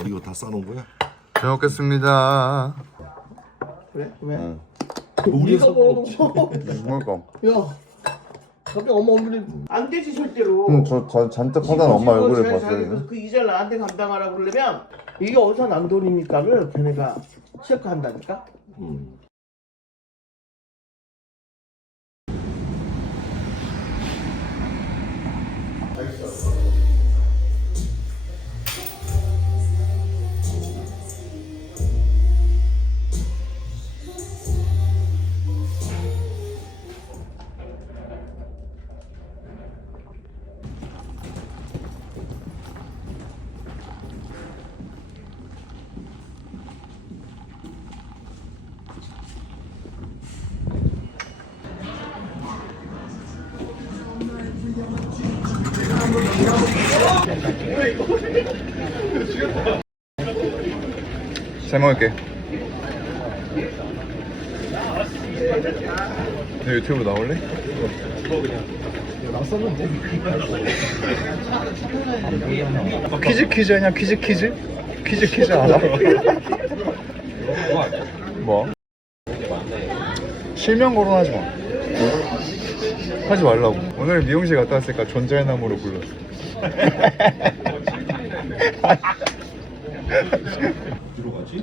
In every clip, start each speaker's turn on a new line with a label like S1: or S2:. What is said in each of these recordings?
S1: 이거 다 싸놓은 거야?
S2: 잘 먹겠습니다.
S3: 왜? 왜?
S2: 응.
S3: 네가 먹어놓고
S2: 그러니까.
S3: 야 갑자기 엄마 얼굴이 안 되지 절대로.
S2: 저 잔뜩 하던 엄마 얼굴을 봤어요.
S3: 그 이자를 나한테 감당하라고 그러려면 이게 어디서 난 돈입니까를 걔네가 체크한다니까.
S2: 잘 먹을게. 너 유튜브 나올래? 퀴즈 아니야? 퀴즈 알아? 뭐? 실명 거론하지 마. 하지 말라고. 오늘 미용실 갔다 왔으니까 전자의나무로 불렀어.
S1: 어디로 가지?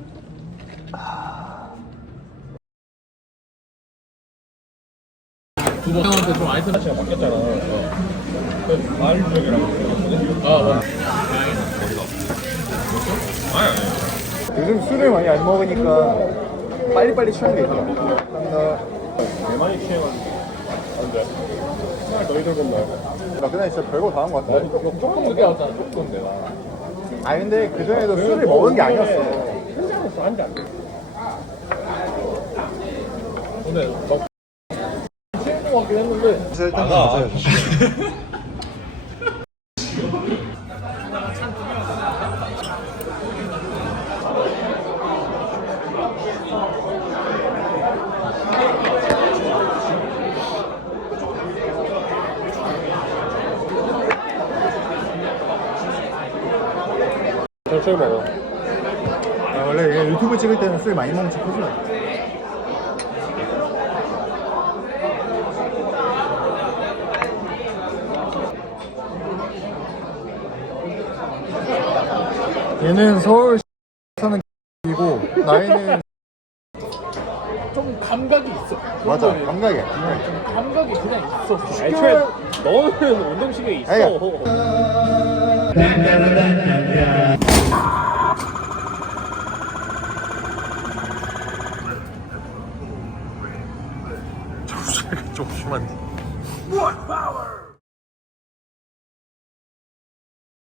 S4: 두번한테 좀 아이템 자체가 바뀌었잖아. 마을 지역이라고 그랬거든. 맞아.
S2: 요즘 술을 많이 안 먹으니까 빨리빨리 취하는 게 있더라. 감사합니다.
S4: 개 많이 취해가지고. 안돼. 너희 들건 날.
S2: 나 그날 진짜 별거 다 한 것 같아.
S4: 조금 늦게 왔잖아. 조금 내가.
S2: 아 근데 그전에도 술을 먹은 게 아니었어.
S4: 한 잔했어 한 잔. 근데 막 취한 것 같긴 했는데.
S2: 일단 가자.
S4: 천천히 먹어.
S2: 아, 원래 이게 유튜브 찍을 때는 술 많이 먹는 척 하지 마. 얘는 서울 사는 이고 나이는
S4: 좀 감각이 있어.
S2: 맞아
S4: 그런 거에
S2: 감각이야.
S4: 좀 감각이 그냥 있어.
S2: 시켜-
S4: 애초에 너는 운동신경이 있어.
S2: 아니야.
S1: 좀 심한데.